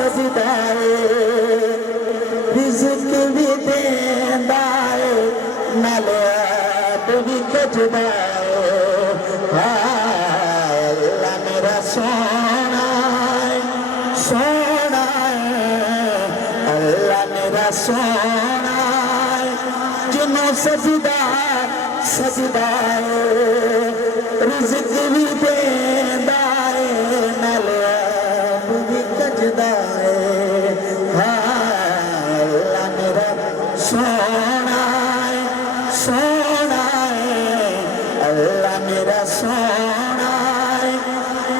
सजदा रिज़्क़ भी देंदा नाले आप भी कजदा अल्लाह मेरा सोना सोना अल्लाह मेरा सोना जिन्हों सजदा सजदा रिज़्क़ भी देंदा नाले आप भी कजदा अल्लाह मेरा सोना सोना अल्लाह मेरा सोना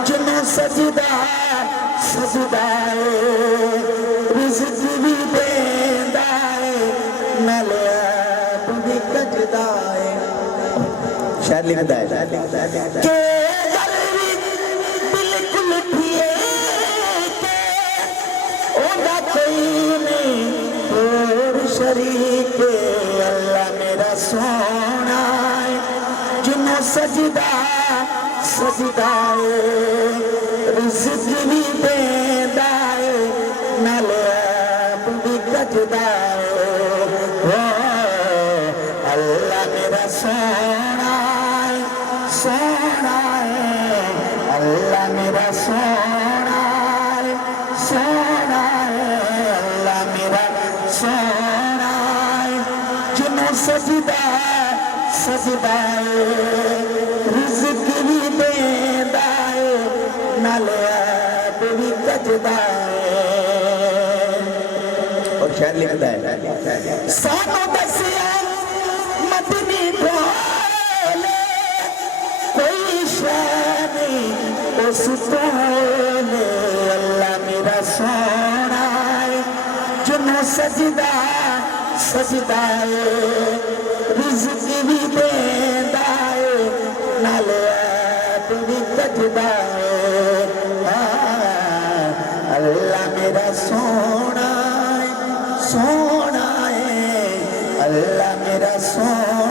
जिन्हों सजदा सजदा रिज़्क़ भी देंदा नाले आप भी कजदा शायर लिखता है कि गलवी बिल्कुल ठीक ओदा कोई नहीं और शरीक अल्लाह मेरा सोना जिन्हों सजदा सजदा रिज़्क़ भी देंदा नाले आप भी कजदा अल्लाह मेरा सोना सोना अल्लाह मेरा सोना सोना अल्लाह मेरा सोना जिन्हों सजदा सजदा रिज़्क़ भी देंदा नाले आप भी कजदा और शायर लिखता है सानू दसिया मदनी बोले कोई शान उस तोले अल्लाह मेरा सोना जिन्हों सजदा सजदा रिज़्क़ भी देंदा नाले आप भी कजदा अल्लाह मेरा सोना सोना अल्लाह मेरा सोना